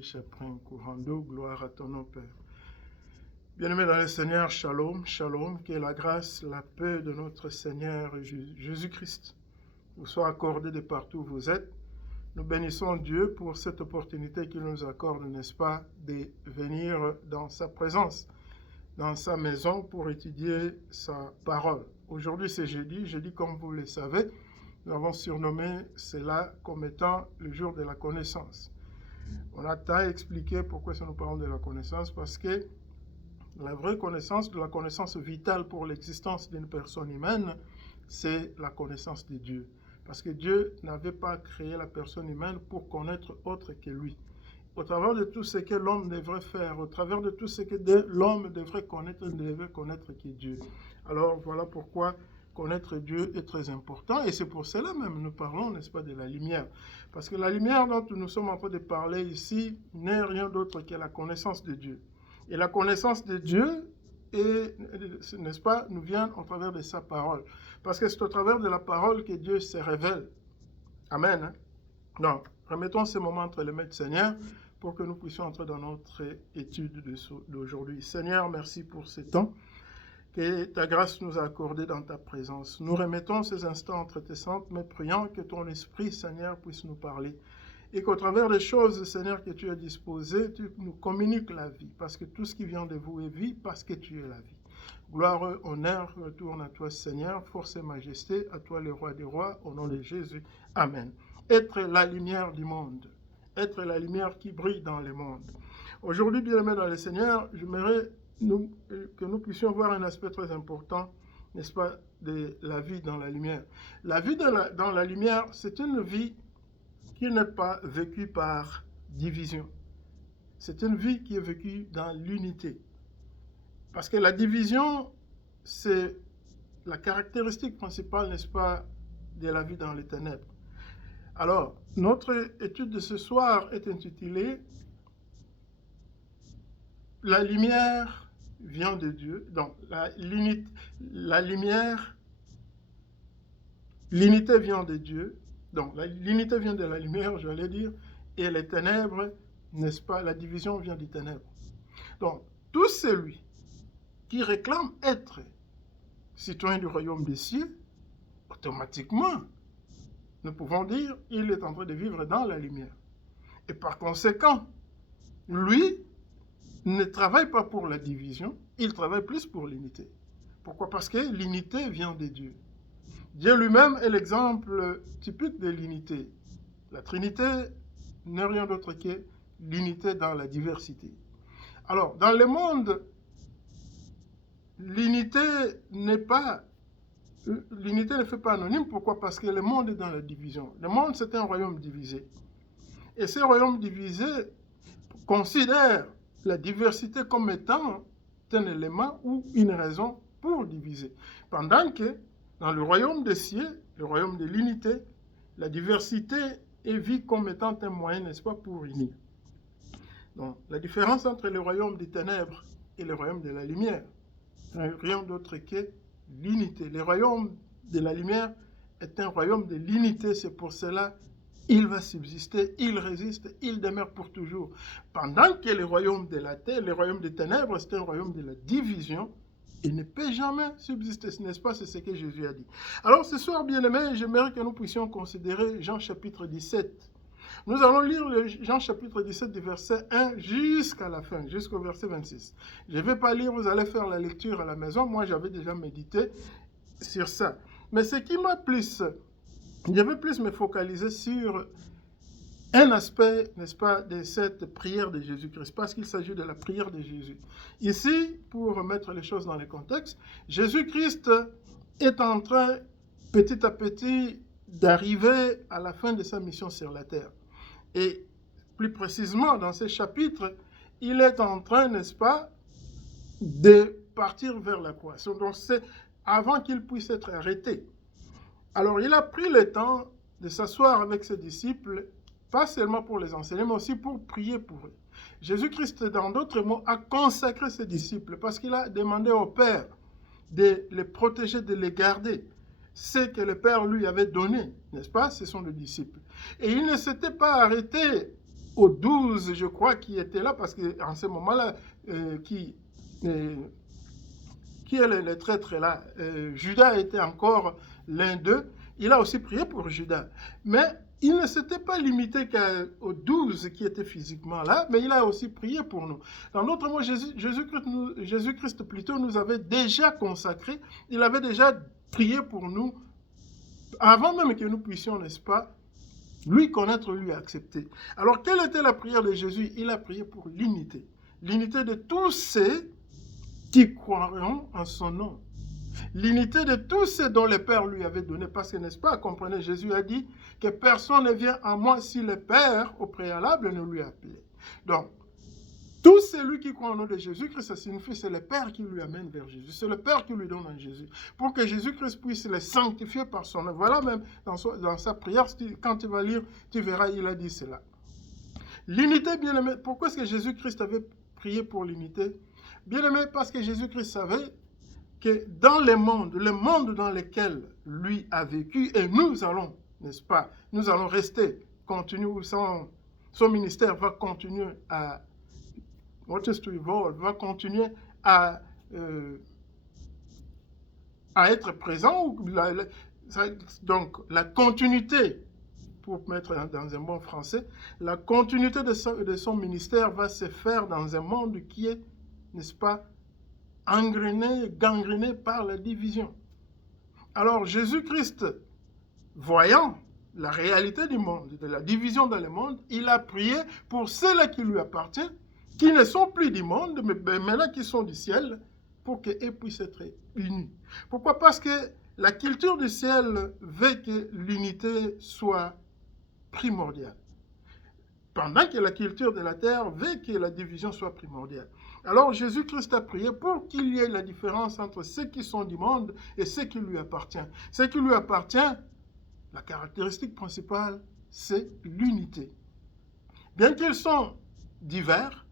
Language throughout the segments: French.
Chaperin Courando, gloire à ton nom, Père. Bien-aimés dans le Seigneur, shalom, shalom, que la grâce, la paix de notre Seigneur Jésus-Christ vous soit accordée de partout où vous êtes. Nous bénissons Dieu pour cette opportunité qu'il nous accorde, n'est-ce pas, de venir dans sa présence, dans sa maison pour étudier sa parole. Aujourd'hui, c'est jeudi comme vous le savez, nous avons surnommé cela comme étant le jour de la connaissance. On a tant expliqué pourquoi nous parlons de la connaissance, parce que la vraie connaissance, de la connaissance vitale pour l'existence d'une personne humaine, c'est la connaissance de Dieu. Parce que Dieu n'avait pas créé la personne humaine pour connaître autre que lui. Au travers de tout ce que l'homme devrait faire, au travers de tout ce que l'homme devrait connaître, il ne devait connaître que Dieu. Alors voilà pourquoi connaître Dieu est très important, et c'est pour cela même nous parlons, n'est-ce pas, de la lumière. Parce que la lumière dont nous sommes en train de parler ici n'est rien d'autre que la connaissance de Dieu. Et la connaissance de Dieu, n'est-ce pas, nous vient au travers de sa parole. Parce que c'est au travers de la parole que Dieu se révèle. Amen. Hein? Donc, remettons ce moment entre les mains du Seigneur pour que nous puissions entrer dans notre étude d'aujourd'hui. Seigneur, merci pour ce temps que ta grâce nous a accordé dans ta présence. Nous remettons ces instants entre tes saintes, mais prions que ton esprit, Seigneur, puisse nous parler. Et qu'au travers des choses, Seigneur, que tu as disposées, tu nous communiques la vie. Parce que tout ce qui vient de vous est vie, parce que tu es la vie. Gloire, honneur, retourne à toi, Seigneur, force et majesté, à toi, le roi des rois, au nom de Jésus. Amen. Être la lumière du monde. Être la lumière qui brille dans le monde. Aujourd'hui, bien-aimés dans le Seigneur, j'aimerais que nous puissions voir un aspect très important, n'est-ce pas, de la vie dans la lumière. La vie dans la lumière, c'est une vie qui n'est pas vécue par division. C'est une vie qui est vécue dans l'unité. Parce que la division, c'est la caractéristique principale, n'est-ce pas, de la vie dans les ténèbres. Alors, notre étude de ce soir est intitulée « La lumière vient de Dieu ». Donc, l'unité vient de Dieu. Donc, l'unité vient de la lumière, j'allais dire, et les ténèbres, n'est-ce pas, la division vient des ténèbres. Donc, tout celui qui réclame être citoyen du royaume des cieux, automatiquement, nous pouvons dire qu'il est en train de vivre dans la lumière. Et par conséquent, lui ne travaille pas pour la division, il travaille plus pour l'unité. Pourquoi? Parce que l'unité vient de Dieu. Dieu lui-même est l'exemple typique de l'unité. La Trinité n'est rien d'autre que l'unité dans la diversité. Alors, dans le monde, l'unité ne fait pas anonyme. Pourquoi? Parce que le monde est dans la division. Le monde, c'est un royaume divisé. Et ce royaume divisé considère la diversité comme étant un élément ou une raison pour diviser. Pendant que dans le royaume des cieux, le royaume de l'unité, la diversité est vue comme étant un moyen, n'est-ce pas, pour unir. Donc, la différence entre le royaume des ténèbres et le royaume de la lumière, rien d'autre que l'unité. Le royaume de la lumière est un royaume de l'unité, c'est pour cela il va subsister, il résiste, il demeure pour toujours. Pendant que le royaume de la terre, le royaume des ténèbres, c'est un royaume de la division, il ne peut jamais subsister, n'est-ce pas? C'est ce que Jésus a dit. Alors ce soir, bien-aimés, j'aimerais que nous puissions considérer Jean chapitre 17. Nous allons lire Jean chapitre 17 du verset 1 jusqu'à la fin, jusqu'au verset 26. Je ne vais pas lire, vous allez faire la lecture à la maison. Moi, j'avais déjà médité sur ça. Mais ce qui m'a plus... Je vais plus me focaliser sur un aspect, n'est-ce pas, de cette prière de Jésus-Christ, parce qu'il s'agit de la prière de Jésus. Ici, pour remettre les choses dans le contexte, Jésus-Christ est en train, petit à petit, d'arriver à la fin de sa mission sur la terre. Et plus précisément, dans ces chapitres, il est en train, n'est-ce pas, de partir vers la croix. Donc, c'est avant qu'il puisse être arrêté. Alors, il a pris le temps de s'asseoir avec ses disciples, pas seulement pour les enseigner, mais aussi pour prier pour eux. Jésus-Christ, dans d'autres mots, a consacré ses disciples parce qu'il a demandé au Père de les protéger, de les garder. Ce que le Père lui avait donné, n'est-ce pas? Ce sont les disciples. Et il ne s'était pas arrêté aux 12, je crois, qui étaient là, parce qu'en ce moment-là, qui est le traître là? Judas était encore l'un d'eux. Il a aussi prié pour Judas. Mais il ne s'était pas limité qu'aux 12 qui étaient physiquement là, mais il a aussi prié pour nous. Dans d'autres mots, Jésus-Christ plutôt nous avait déjà consacrés, il avait déjà prié pour nous, avant même que nous puissions, n'est-ce pas, lui connaître, lui accepter. Alors, quelle était la prière de Jésus? Il a prié pour l'unité. L'unité de tous ceux qui croiront en son nom. L'unité de tous ceux dont le Père lui avait donné. Parce que, n'est-ce pas, comprenez, Jésus a dit que personne ne vient à moi si le Père, au préalable, ne lui a appelé. Donc, tout celui qui croit au nom de Jésus-Christ, ça signifie que c'est le Père qui lui amène vers Jésus. C'est le Père qui lui donne en Jésus. Pour que Jésus-Christ puisse les sanctifier par son nom. Voilà même dans sa prière, quand tu vas lire, tu verras, il a dit cela. L'unité, bien aimé, pourquoi est-ce que Jésus-Christ avait prié pour l'unité? Bien aimé, parce que Jésus-Christ savait que dans le monde dans lequel lui a vécu, et nous allons, n'est-ce pas, nous allons rester, continuer, son ministère va continuer à va continuer à être présent. Donc, la continuité, pour mettre dans un bon français, la continuité de son ministère va se faire dans un monde qui est, n'est-ce pas, gangréné par la division. Alors, Jésus-Christ, voyant la réalité du monde, de la division dans le monde, il a prié pour ceux-là qui lui appartiennent, qui ne sont plus du monde, mais maintenant qui sont du ciel, pour qu'ils puissent être unis. Pourquoi? Parce que la culture du ciel veut que l'unité soit primordiale, pendant que la culture de la terre veut que la division soit primordiale. Alors Jésus-Christ a prié pour qu'il y ait la différence entre ceux qui sont du monde et ceux qui lui appartiennent. Ce qui lui appartient, la caractéristique principale, c'est l'unité. Bien qu'ils sont divers,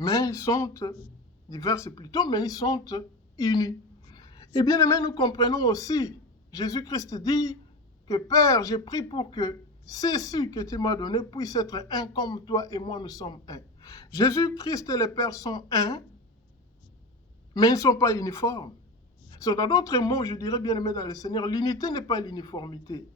mais ils sont mais ils sont unis. Et bien aimé, nous comprenons aussi, Jésus-Christ dit que Père, j'ai prié pour que ceux que tu m'as donnés puissent être un comme toi et moi nous sommes un. Jésus-Christ et le Père sont un, mais ils ne sont pas uniformes. Dans d'autres mots, je dirais bien aimé dans le Seigneur, l'unité n'est pas l'uniformité.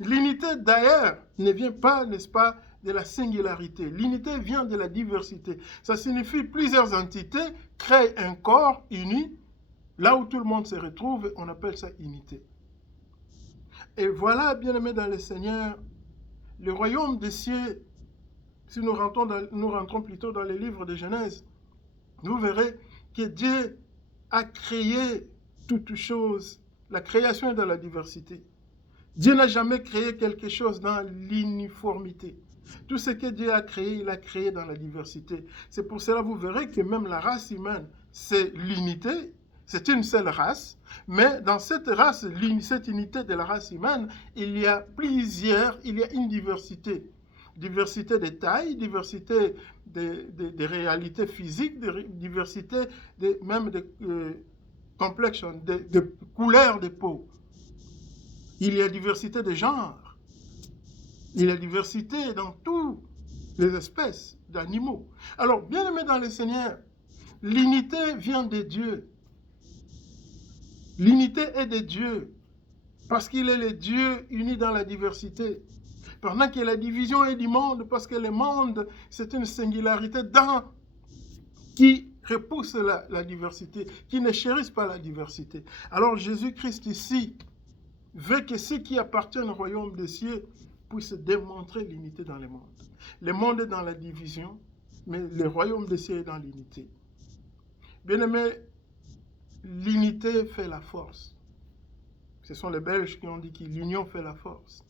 L'unité d'ailleurs ne vient pas, n'est-ce pas, de la singularité. L'unité vient de la diversité. Ça signifie plusieurs entités créent un corps uni. Là où tout le monde se retrouve, on appelle ça unité. Et voilà, bien aimé dans le Seigneur, le royaume des cieux, si nous rentrons plutôt dans les livres de Genèse, vous verrez que Dieu a créé toutes choses. La création est dans la diversité. Dieu n'a jamais créé quelque chose dans l'uniformité. Tout ce que Dieu a créé, il a créé dans la diversité. C'est pour cela que vous verrez que même la race humaine, c'est l'unité, c'est une seule race, mais dans cette race, cette unité de la race humaine, il y a une diversité. Diversité de taille, diversité de réalités physiques, diversité même de complexion, de couleur de peau. Il y a diversité de genre. Il y a diversité dans toutes les espèces d'animaux. Alors, bien aimé dans le Seigneur, l'unité vient de Dieu. L'unité est de Dieu, parce qu'il est le Dieu uni dans la diversité. Pendant que la division est du monde, parce que le monde, c'est une singularité qui repousse la diversité, qui ne chérisse pas la diversité. Alors Jésus-Christ ici veut que ceux qui appartiennent au royaume des cieux puissent démontrer l'unité dans le monde. Le monde est dans la division, mais le royaume des cieux est dans l'unité. Bien-aimés, l'unité fait la force. Ce sont les Belges qui ont dit que l'union fait la force.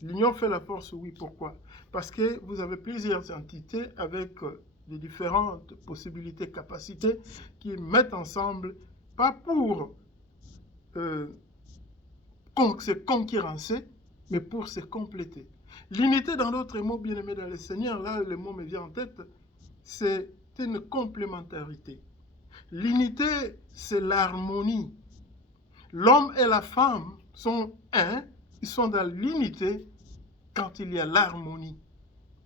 L'union fait la force, oui. Pourquoi? Parce que vous avez plusieurs entités avec des différentes possibilités, capacités, qui mettent ensemble, pas pour se concurrencer, mais pour se compléter. L'unité, dans d'autres mots, bien-aimés dans le Seigneur, là, le mot me vient en tête, c'est une complémentarité. L'unité, c'est l'harmonie. L'homme et la femme sont un, ils sont dans l'unité quand il y a l'harmonie.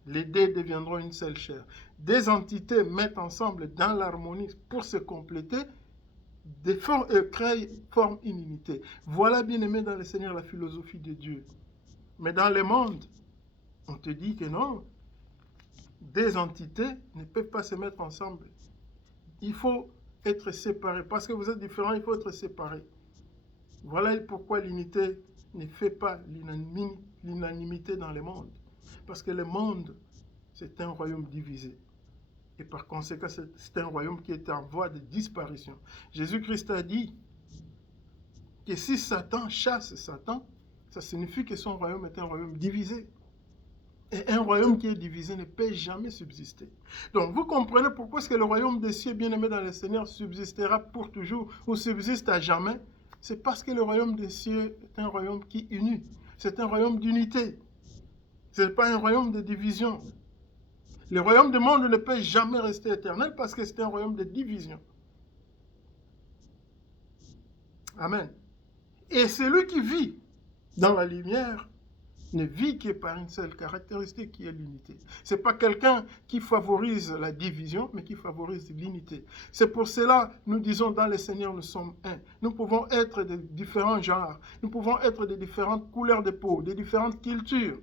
Les deux deviendront une seule chair. Des entités mettent ensemble dans l'harmonie pour se compléter, forment une unité. Voilà, bien-aimé dans le Seigneur, la philosophie de Dieu. Mais dans le monde, on te dit que non, des entités ne peuvent pas se mettre ensemble. Il faut être séparés. Parce que vous êtes différents, il faut être séparés. Voilà pourquoi l'unité ne fait pas l'unanimité dans le monde. Parce que le monde, c'est un royaume divisé. Et par conséquent, c'est un royaume qui est en voie de disparition. Jésus-Christ a dit que si Satan chasse Satan, ça signifie que son royaume est un royaume divisé. Et un royaume qui est divisé ne peut jamais subsister. Donc vous comprenez pourquoi est-ce que le royaume des cieux, bien-aimé dans le Seigneur, subsistera pour toujours ou subsiste à jamais. C'est parce que le royaume des cieux est un royaume qui unit. C'est un royaume d'unité. Ce n'est pas un royaume de division. Le royaume du monde ne peut jamais rester éternel parce que c'est un royaume de division. Amen. Et celui qui vit dans la lumière ne vit que par une seule caractéristique qui est l'unité. Ce n'est pas quelqu'un qui favorise la division, mais qui favorise l'unité. C'est pour cela, nous disons dans le Seigneur, nous sommes un. Nous pouvons être de différents genres, nous pouvons être de différentes couleurs de peau, de différentes cultures.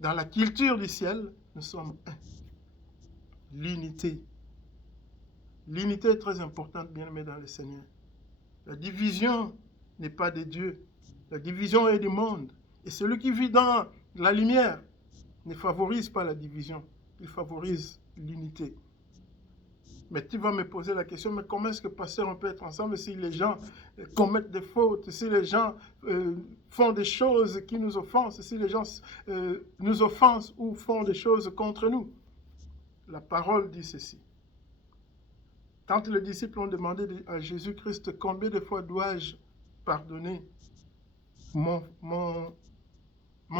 Dans la culture du ciel, nous sommes un. L'unité. L'unité est très importante, bien aimé dans le Seigneur. La division n'est pas de Dieu. La division est du monde. Et celui qui vit dans la lumière ne favorise pas la division. Il favorise l'unité. Mais tu vas me poser la question, mais comment est-ce que pasteur on peut être ensemble si les gens commettent des fautes, si les gens font des choses qui nous offensent, si les gens nous offensent ou font des choses contre nous? La parole dit ceci. Quand les disciples ont demandé à Jésus-Christ, combien de fois dois-je pardonner mon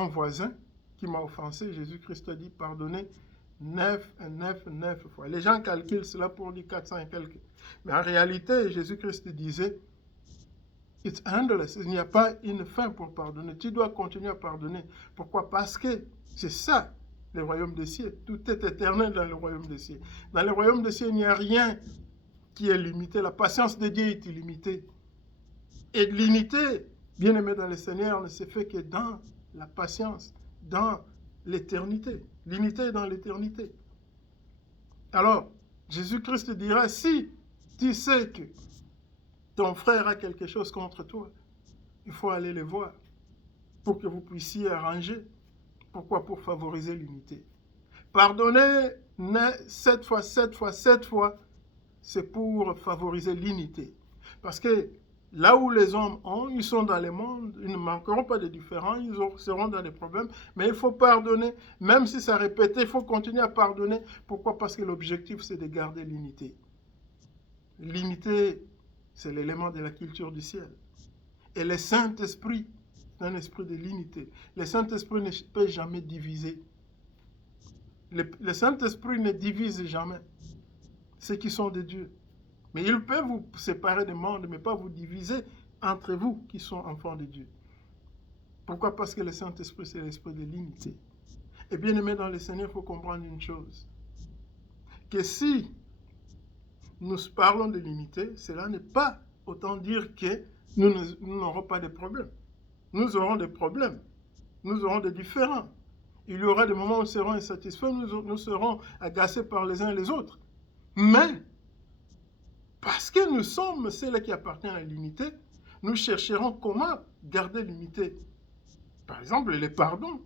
voisin qui m'a offensé, Jésus-Christ a dit, pardonnez 9 fois. Les gens calculent cela pour dire 400 et quelques. Mais en réalité, Jésus-Christ disait, it's endless. Il n'y a pas une fin pour pardonner. Tu dois continuer à pardonner. Pourquoi? Parce que c'est ça, le royaume des cieux. Tout est éternel dans le royaume des cieux. Dans le royaume des cieux, il n'y a rien qui est limité. La patience de Dieu est illimitée. Et l'unité, bien aimé dans le Seigneur, ne se fait que dans la patience, dans l'éternité. L'unité est dans l'éternité. Alors, Jésus-Christ dira, si tu sais que ton frère a quelque chose contre toi, il faut aller le voir pour que vous puissiez arranger. Pourquoi? Pour favoriser l'unité. Pardonner 7 fois, 7 fois, 7 fois, c'est pour favoriser l'unité. Parce que là où les hommes ils sont dans le monde, ils ne manqueront pas de différends, ils seront dans des problèmes, mais il faut pardonner, même si ça répète, il faut continuer à pardonner. Pourquoi? Parce que l'objectif, c'est de garder l'unité. L'unité, c'est l'élément de la culture du ciel. Et le Saint-Esprit, c'est un esprit de l'unité. Le Saint-Esprit ne peut jamais diviser. Le Saint-Esprit ne divise jamais ceux qui sont de Dieu. Mais il peut vous séparer du monde, mais pas vous diviser entre vous qui sont enfants de Dieu. Pourquoi? Parce que le Saint-Esprit, c'est l'esprit de l'unité. Et bien aimé dans le Seigneur, il faut comprendre une chose. Que si nous parlons de l'unité, cela n'est pas autant dire que nous n'aurons pas de problèmes. Nous aurons des problèmes. Nous aurons des différends. Il y aura des moments où nous serons insatisfaits, nous serons agacés par les uns et les autres. Mais, parce que nous sommes ceux qui appartiennent à l'unité, nous chercherons comment garder l'unité. Par exemple, les pardons.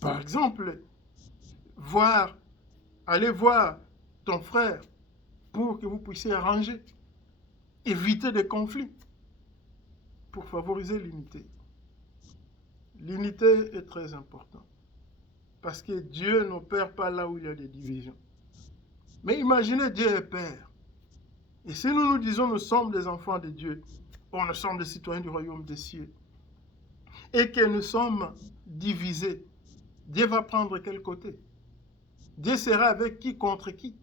Par exemple, aller voir ton frère pour que vous puissiez arranger, éviter des conflits, pour favoriser l'unité. L'unité est très importante, parce que Dieu n'opère pas là où il y a des divisions. Mais imaginez, Dieu est Père. Et si nous nous disons nous sommes des enfants de Dieu, nous sommes des citoyens du royaume des cieux, et que nous sommes divisés, Dieu va prendre quel côté? Dieu sera avec qui contre qui?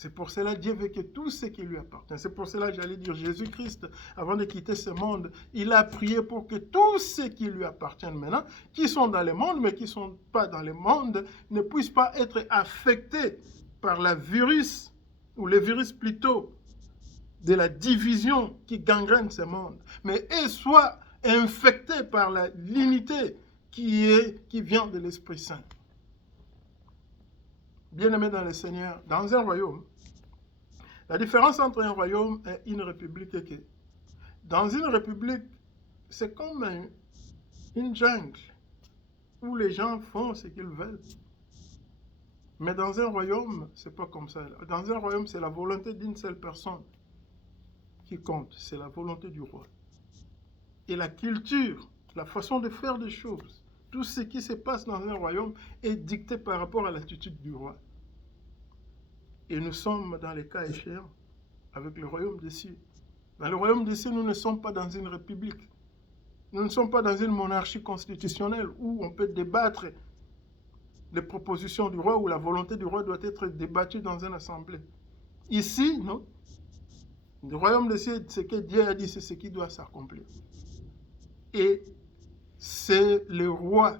C'est pour cela que Dieu veut que tout ce qui lui appartient. C'est pour cela que j'allais dire Jésus-Christ, avant de quitter ce monde, il a prié pour que tout ce qui lui appartient maintenant, qui sont dans le monde, mais qui ne sont pas dans le monde, ne puissent pas être affectés par la virus, ou le virus plutôt, de la division qui gangrène ce monde, mais eux soient infectés par l'unité qui vient de l'Esprit Saint. Bien-aimés dans le Seigneur, dans un royaume, la différence entre un royaume et une république est que dans une république, c'est comme une jungle où les gens font ce qu'ils veulent. Mais dans un royaume, c'est pas comme ça. Dans un royaume, c'est la volonté d'une seule personne qui compte. C'est la volonté du roi. Et la culture, la façon de faire des choses, tout ce qui se passe dans un royaume est dicté par rapport à l'attitude du roi. Et nous sommes dans les cas échéants avec le royaume des cieux. Dans le royaume des cieux, nous ne sommes pas dans une république. Nous ne sommes pas dans une monarchie constitutionnelle où on peut débattre les propositions du roi, où la volonté du roi doit être débattue dans une assemblée. Ici, non. Le royaume des cieux, ce que Dieu a dit, c'est ce qui doit s'accomplir. Et c'est le roi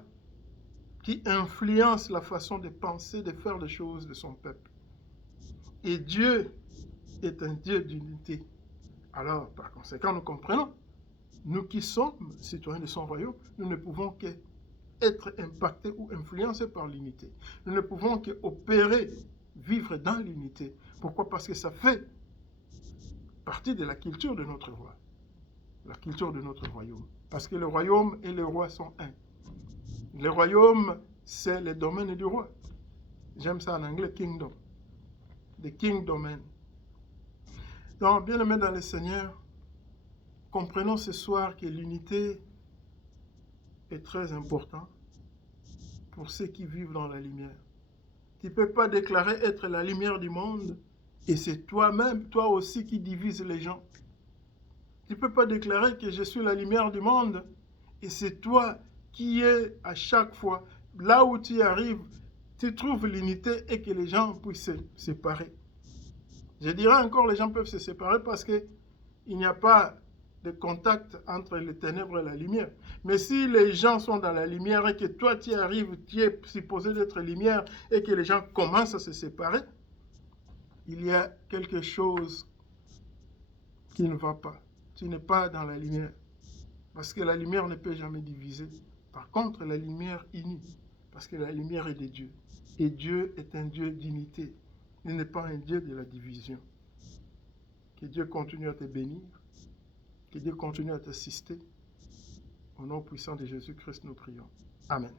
qui influence la façon de penser, de faire les choses de son peuple. Et Dieu est un Dieu d'unité. Alors, par conséquent, nous comprenons, nous qui sommes citoyens de son royaume, nous ne pouvons qu'être impactés ou influencés par l'unité. Nous ne pouvons qu'opérer, vivre dans l'unité. Pourquoi? Parce que ça fait partie de la culture de notre roi, la culture de notre royaume. Parce que le royaume et le roi sont un. Le royaume, c'est le domaine du roi. J'aime ça en anglais, kingdom. The king domain. Donc, bien-aimés dans le Seigneur, comprenons ce soir que l'unité est très importante pour ceux qui vivent dans la lumière. Tu ne peux pas déclarer être la lumière du monde et c'est toi-même, toi aussi, qui divise les gens. Tu ne peux pas déclarer que je suis la lumière du monde et c'est toi qui es à chaque fois, là où tu arrives, tu trouves l'unité et que les gens puissent se séparer. Je dirais encore, les gens peuvent se séparer parce qu'il n'y a pas de contact entre les ténèbres et la lumière. Mais si les gens sont dans la lumière et que toi tu arrives, tu es supposé d'être lumière et que les gens commencent à se séparer, il y a quelque chose qui ne va pas. Tu n'es pas dans la lumière. Parce que la lumière ne peut jamais diviser. Par contre, la lumière unit. Parce que la lumière est de Dieu. Et Dieu est un Dieu d'unité. Il n'est pas un Dieu de la division. Que Dieu continue à te bénir. Que Dieu continue à t'assister. Au nom puissant de Jésus-Christ, nous prions. Amen.